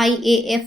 IAF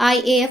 IAF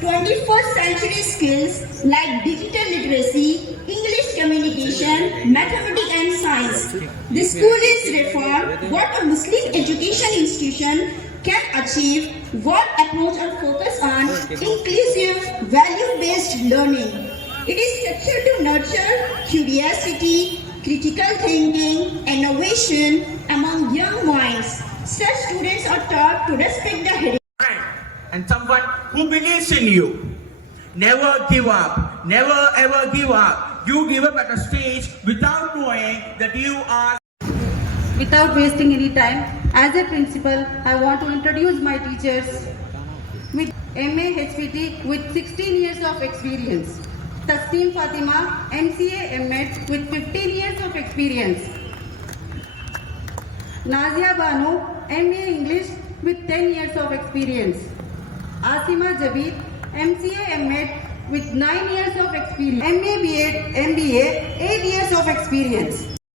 Twenty-first century skills like digital literacy, English communication, mathematics and science. The school is reformed what a Muslim education institution can achieve, what approach and focus on inclusive, value-based learning. It is structured to nurture curiosity, critical thinking, innovation among young minds. Such students are taught to respect the heritage and someone who believes in you. Never give up. Never ever give up. You give up at a stage without knowing that you are. Without wasting any time, as a principal, I want to introduce my teachers with MA HPT with 16 years of experience. Tasneem Fatima, MCA MEd with 15 years of experience. Nazia Banu, MA English with 10 years of experience. Asima Javeed, MCA MEd with 9 years of experience. MA BEd, MBA, 8 years of experience.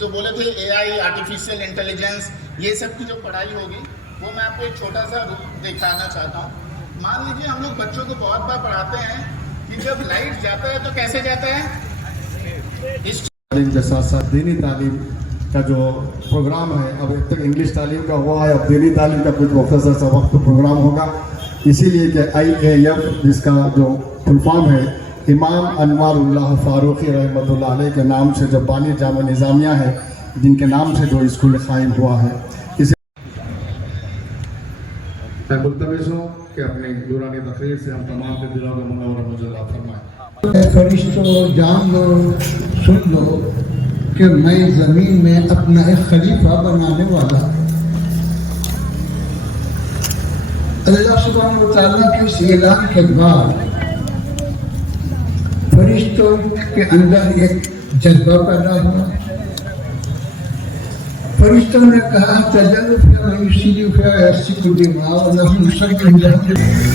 جو بولے تھے اے I artificial intelligence یہ سب کی جو پڑھائی ہوگی وہ میں آپ کو ایک چھوٹا سا روپ دکھانا چاہتا ہوں. مان لیجیے ہم لوگ بچوں کو بہت بار پڑھاتے ہیں کہ جب لائٹ جاتا ہے تو کیسے جاتا ہے. اس تعلیم کے ساتھ ساتھ دینی تعلیم کا جو پروگرام ہے، اب ایک تک انگلش تعلیم کا ہوا ہے، اب دینی تعلیم کا کچھ مختصر سا وقت پروگرام ہوگا. اسی لیے کہ IAF جس کا جو فل فارم ہے امام انوار اللہ فاروقی رحمۃ اللہ علیہ کے نام سے جو بانی جامع نظامیہ ہے جن کے نام سے جو اسکول قائم ہوا ہے، اسے میں ملتمس ہوں کہ اپنی دورانی تقریر سے ہم تمام کے دلوں میں منور مجلہ فرمائیں. فرشتوں جان لو، سن لو کہ میں زمین میں اپنا ایک خلیفہ بنانے والا. اللہ سبحانہ و تعالیٰ کے اس اعلان کے بعد فرشتوں کے اندر ایک جذبہ پیدا ہوا. فرشتوں نے کہا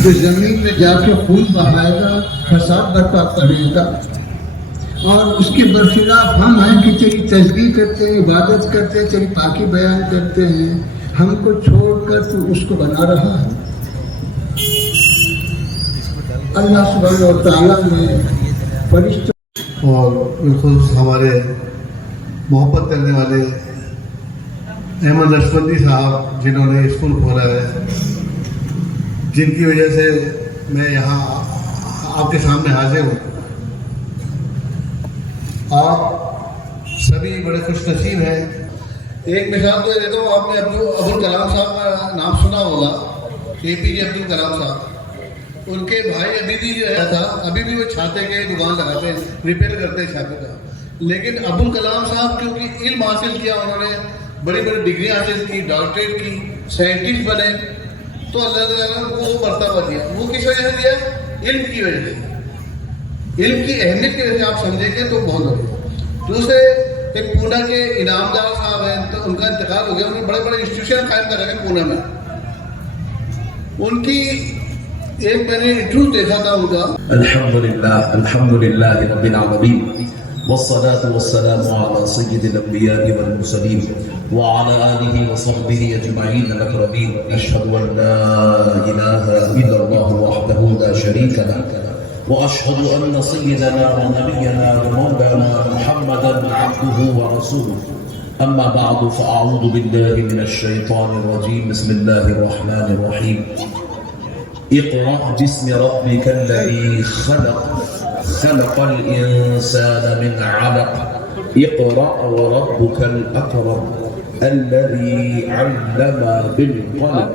جو زمین میں جا کے خون بہائے گا، فساد برپا کرے گا، اور اس کے برخلاف ہم ہیں کہ تیری تسبیح کرتے ہیں، عبادت کرتے ہیں، تیری پاکی بیان کرتے ہیں، ہم کو چھوڑ کر تو اس کو بنا رہا ہے. اللہ سبحانہ و تعالیٰ نے فرشتوں اور بالخصوص ہمارے محبت کرنے والے احمد رشفندی صاحب جنہوں نے اسکول کھولا ہے، جن کی وجہ سے میں یہاں آپ کے سامنے حاضر ہوں. آپ سبھی بڑے خوش نصیب ہیں. ایک مثال تو دیتا ہوں، آپ نے ابوالکلام صاحب کا نام سنا ہوگا، APJ عبدالکلام صاحب. ان کے بھائی ابھی بھی جو ہے تھا، ابھی بھی وہ چھاتے کے دکان لگاتے ہیں، ریپیئر کرتے ہیں چھاتے کا. لیکن ابوالکلام صاحب کیونکہ علم حاصل کیا، انہوں نے بڑی بڑی ڈگری حاصل کی، ڈاکٹریٹ کی، سائنٹسٹ بنے، تو اللہ تعالیٰ نے وہ مرتبہ دیا. وہ کس وجہ سے دیا؟ علم کی وجہ سے. علم کی اہمیت کی وجہ سے آپ سمجھیں گے تو بہت بڑی. دوسرے ایک پونا کے انعامدار صاحب ہیں، تو ان کا انتقال ہو گیا. انہوں نے بڑے بڑے انسٹیٹیوشن قائم کر رکھے پونا میں. ان کی ایک میں نے انٹرویو دیکھا تھا ان کا. الحمدللہ رب العالمین والصلاة والسلام على سيد الأنبياء والمرسلين وعلى آله وصحبه أجمعين الأكرمين. أشهد أن لا إله إلا الله وحده لا شريك له وأشهد أن سيدنا ونبينا ومولانا محمدا عبده ورسوله. أما بعد فأعوذ بالله من الشيطان الرجيم. بسم الله الرحمن الرحيم. اقرأ باسم ربك الذي خلق الإنسان من علق. اقرأ وربك الأكرم الذي علم بالقلم.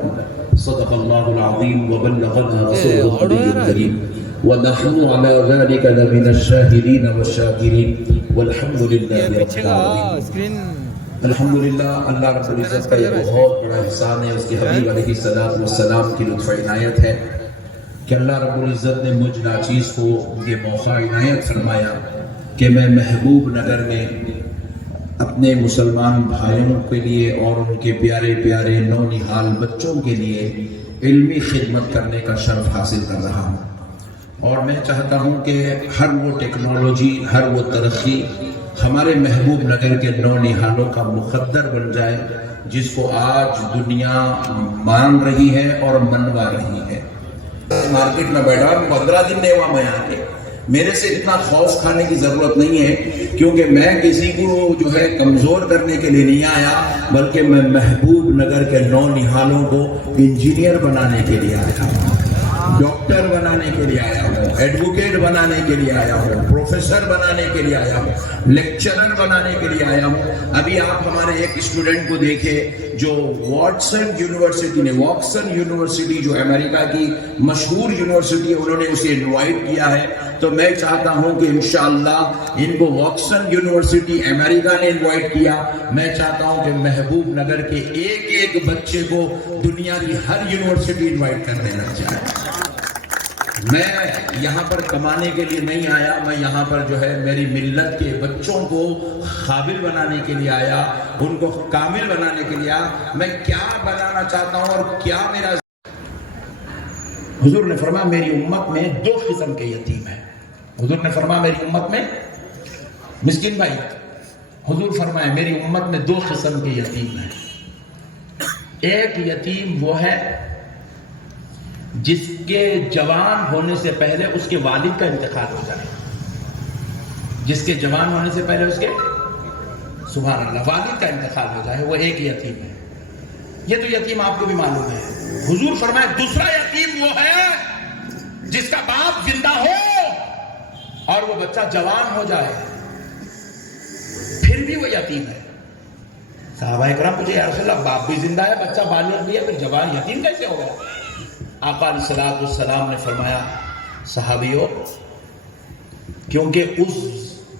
صدق الله العظيم وبلغنا رسوله النبي الكريم ونحن على ذلك لمن الشاهدين والشاكرين والحمد لله رب العالمين. الحمدللہ اللہ رب العزت کا یہ بہت بڑا احسان ہے، اس کے حبیب علیہ الصلوۃ والسلام کی لطف عنایت ہے کہ اللہ رب العزت نے مجھ ناچیز کو یہ موقع عنایت فرمایا کہ میں محبوب نگر میں اپنے مسلمان بھائیوں کے لیے اور ان کے پیارے پیارے نونہال بچوں کے لیے علمی خدمت کرنے کا شرف حاصل کر رہا ہوں. اور میں چاہتا ہوں کہ ہر وہ ٹیکنالوجی، ہر وہ ترقی ہمارے محبوب نگر کے نونہالوں کا مقدر بن جائے، جس کو آج دنیا مان رہی ہے اور منوا رہی ہے. مارکیٹ میں بیٹھا 15 دن نہیں ہوا میں آ کے. میرے سے اتنا خوف کھانے کی ضرورت نہیں ہے، کیونکہ میں کسی کو جو ہے کمزور کرنے کے لیے نہیں آیا، بلکہ میں محبوب نگر کے نونہالوں کو انجینئر بنانے کے لیے آیا ہوں، ڈاکٹر بنانے کے لیے آیا ہوں، ایڈوکیٹ بنانے کے لیے آیا ہوں، پروفیسر بنانے کے لیے آیا ہوں، لیکچرر بنانے کے لیے آیا ہوں. ابھی آپ ہمارے ایک اسٹوڈنٹ کو دیکھیں جو واٹسن یونیورسٹی نے، واٹسن یونیورسٹی جو امریکہ کی مشہور یونیورسٹی ہے، انہوں نے اسے انوائٹ کیا ہے. تو میں چاہتا ہوں کہ انشاءاللہ ان کو واٹسن یونیورسٹی امریکہ نے انوائٹ کیا. میں چاہتا ہوں کہ محبوب نگر کے ایک ایک بچے کو دنیا کی ہر یونیورسٹی انوائٹ کرنے لگ جائے. میں یہاں پر کمانے کے لیے نہیں آیا، میں یہاں پر جو ہے میری ملت کے بچوں کو قابل بنانے کے لیے آیا، ان کو کامل بنانے کے لیے آیا. میں کیا بنانا چاہتا ہوں اور کیا میرا، حضور نے فرمایا میری امت میں 2 قسم کے یتیم ہیں. حضور نے فرمایا میری امت میں مسکین بھائی، حضور فرمائے میری امت میں 2 قسم کے یتیم ہیں. ایک یتیم وہ ہے جس کے جوان ہونے سے پہلے اس کے والد کا انتقال ہو جائے. جس کے جوان ہونے سے پہلے اس کے سبحان اللہ والد کا انتقال ہو جائے، وہ ایک یتیم ہے. یہ تو یتیم آپ کو بھی معلوم ہے. حضور فرمائے دوسرا یتیم وہ ہے جس کا باپ زندہ ہو اور وہ بچہ جوان ہو جائے، پھر بھی وہ یتیم ہے. صحابہ اکرام پوچھے یا رسول اللہ، باپ بھی زندہ ہے، بچہ بالغ بھی ہے، پھر جوان یتیم کیسے ہوگا؟ آقا علیہ الصلوۃ والسلام نے فرمایا صحابیوں، کیونکہ اس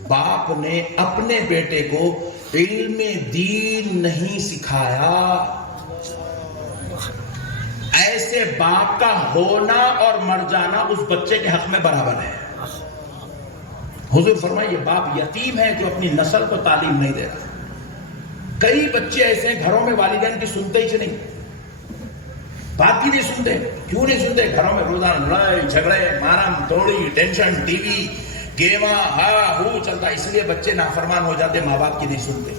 باپ نے اپنے بیٹے کو علم دین نہیں سکھایا. ایسے باپ کا ہونا اور مر جانا اس بچے کے حق میں برابر ہے. حضور فرمائے یہ باپ یتیم ہے جو اپنی نسل کو تعلیم نہیں دے رہا. کئی بچے ایسے ہیں گھروں میں والدین کی سنتے ہی نہیں، بات ہی نہیں سنتے. کیوں نہیں سنتے؟ گھروں میں روزانہ لڑائی جھگڑے، مارم توڑی، ٹینشن، ٹی وی، گیما، ہا ہو چلتا، اس لیے بچے نافرمان ہو جاتے، ماں باپ کی نہیں سنتے.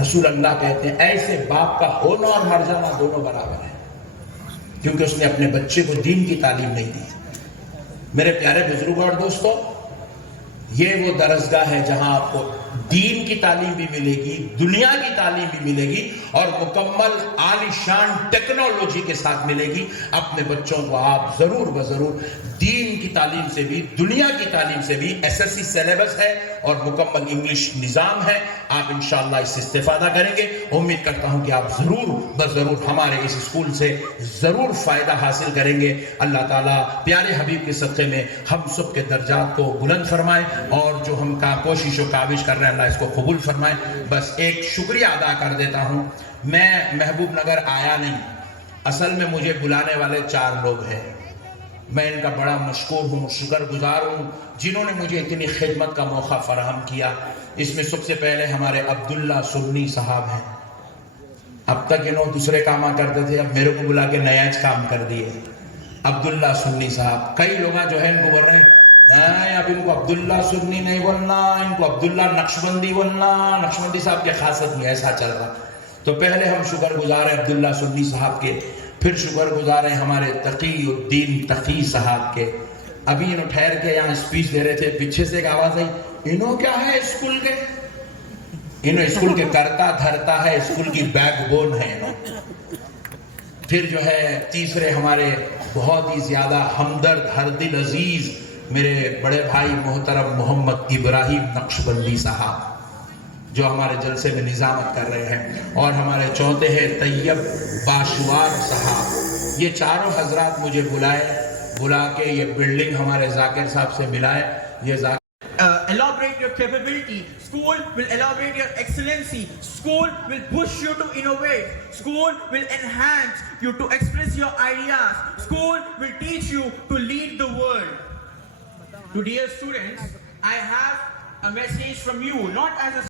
رسول اللہ کہتے ہیں ایسے باپ کا ہونا اور مر جانا دونوں برابر ہے، کیونکہ اس نے اپنے بچے کو دین کی تعلیم نہیں دی. میرے پیارے بزرگوں اور دوستوں، یہ وہ درسگاہ ہے جہاں آپ کو دین کی تعلیم بھی ملے گی، دنیا کی تعلیم بھی ملے گی اور مکمل عالی شان ٹیکنالوجی کے ساتھ ملے گی. اپنے بچوں کو آپ ضرور بضرور دین کی تعلیم سے بھی دنیا کی تعلیم سے بھی، SSC سلیبس ہے اور مکمل انگلش نظام ہے، آپ انشاءاللہ اس سے استفادہ کریں گے. امید کرتا ہوں کہ آپ ضرور بضرور ہمارے اس اسکول سے ضرور فائدہ حاصل کریں گے. اللہ تعالیٰ پیارے حبیب کے صدقے میں ہم سب کے درجات کو بلند فرمائے اور جو ہم کا کوشش و کاوش کر رہے ہیں اللہ اس کو قبول فرمائے. بس ایک شکریہ ادا کر دیتا ہوں، میں محبوب نگر آیا نہیں، اصل میں مجھے بلانے والے 4 لوگ ہیں. میں ان کا بڑا مشکور ہوں، شکر گزار ہوں جنہوں نے مجھے اتنی خدمت کا موقع فراہم کیا. اس میں سب سے پہلے ہمارے عبداللہ سنی صاحب ہیں. اب تک انہوں دوسرے کام کرتے تھے، اب میرے کو بلا کے نیا کام کر دیے. عبداللہ سنی صاحب، کئی لوگ جو ہیں ان کو بول رہے ہیں نہیں اب ان کو عبداللہ سنی نہیں بولنا، ان کو عبداللہ نقشبندی بولنا، نقشبندی صاحب کی خاصت نہیں، ایسا چل رہا. تو پہلے ہم شکر گزار ہیں عبداللہ سنی صاحب کے، پھر شکر گزار ہیں ہمارے تقی الدین تقی صاحب کے. ابھی انہوں ٹھہر کے یہاں اسپیچ دے رہے تھے، پیچھے سے ایک آواز آئی انہوں کیا ہے اسکول کے، انہوں اسکول کے کرتا دھرتا ہے، اسکول کی بیک بون ہے انہوں. پھر جو ہے تیسرے ہمارے بہت ہی زیادہ ہمدرد ہر دل عزیز میرے بڑے بھائی محترم محمد ابراہیم نقشبندی صاحب جو ہمارے جلسے میں نظامت کر رہے ہیں. اور ہمارے چوتھے ہیں طیب باشوار صاحب. یہ چاروں حضرات مجھے بلا کے یہ بلڈنگ ہمارے ذاکر صاحب سے ملائے. یہ elaborate your capability. School will elaborate your excellency. School will push you to innovate. School will enhance you to express your ideas. School will teach you to lead the world. To dear students, I have a message from you, not as a